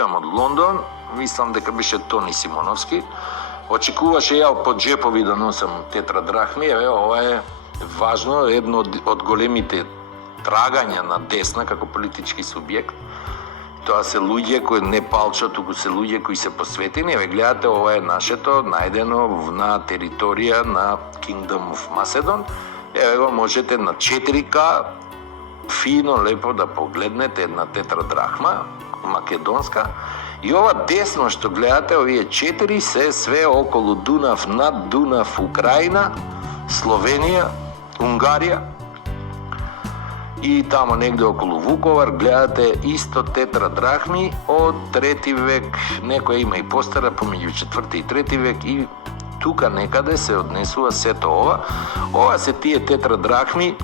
цитирам од Лондон, мислам дека беше Тони Симоновски, очекуваше ја по джепови да носам тетрадрахми, ова е важно, едно од големите трагања на десна како политички субјект. Тоа се луѓе кои не палчат, туку се луѓе кои се посветени. Гледате, ова е нашето, најдено на територија на Kingdom of Macedon. Го можете на 4K фино, лепо да погледнете една тетрадрахма македонска. И ова десно што гледате, овие 4 се све околу Дунав, над Дунав, Украина, Словенија, Унгарија и тамо негде околу Вуковар гледате исто тетрадрахми од 3 век, некоја има и постара помеѓу 4 и 3 век и тука некаде се однесува сето ова. Ова се тие тетрадрахми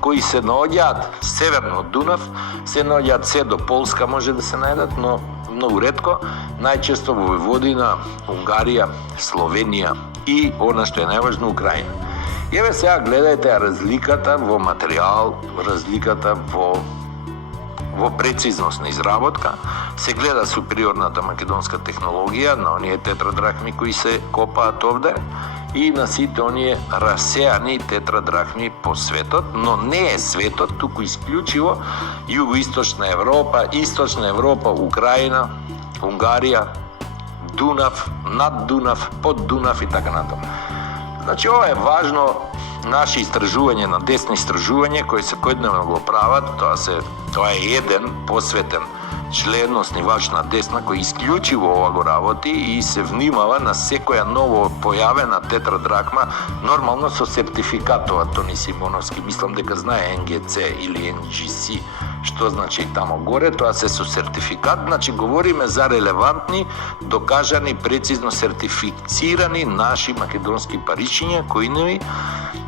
кои се наоѓаат северно од Дунав, се наоѓаат се до Полска може да се најдат, но многу ретко, најчесто во Војводина, Унгарија, Словенија и она што е најважно Украина. И еве сега гледајте разликата во материјал, разликата во прецизност на изработка, се гледа супериорната македонска технологија на оние тетрадрахми кои се копаат овде и на сите оние расеани тетрадрахми по светот, но не е светот, туку исклучиво Југоисточна Европа, Украина, Унгарија, Дунав, над Дунав, под Дунав и така натаму. Значи, ова е важно, наши истражување на десни истражување кои се секојдневно го прават, тоа е еден посветен член, оснивач на десна, кој исклучиво ова го работи и се внимава на секоја ново појавена тетрадрахма, нормално со сертификатова. Тони Симоновски, мислам дека знае НГЦ или NGC, што значи тамо горе, тоа се со сертификат, значи говориме за релевантни, докажани, прецизно сертифицирани наши македонски паричиња,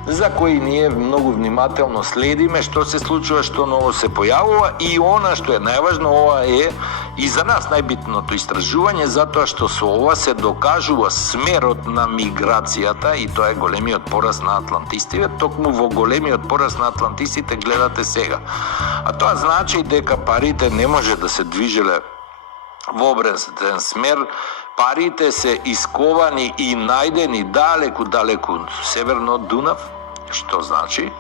за кои ние многу внимателно следиме што се случува, што ново се појавува и она што е најважно, ова е и за нас најбитното истражување, затоа што со ова се докажува смерот на миграцијата и тоа е големиот пораст на атлантистите, токму во големиот пораст на атлантистите гледате сега. А тоа значи дека парите не може да се движеле во обратен смер, парите се исковани и најдени далеку северно од Дунав, што значи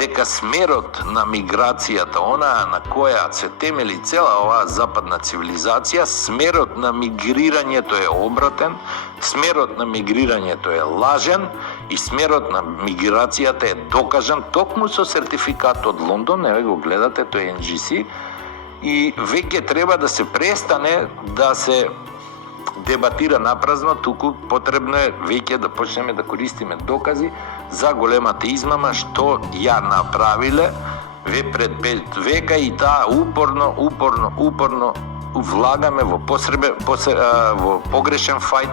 дека смерот на миграцијата, она на која се темели цела оваа западна цивилизација, смерот на мигрирањето е обратен, смерот на мигрирањето е лажен и смерот на миграцијата е докажан токму со сертификат од Лондон, еве го гледате, тој е NGC, и веќе треба да се престане да се дебатира напразно, туку потребно е веќе да почнеме да користиме докази за големата измама што ја направиле пред 5 века и таа упорно влагаме во погрешен фајт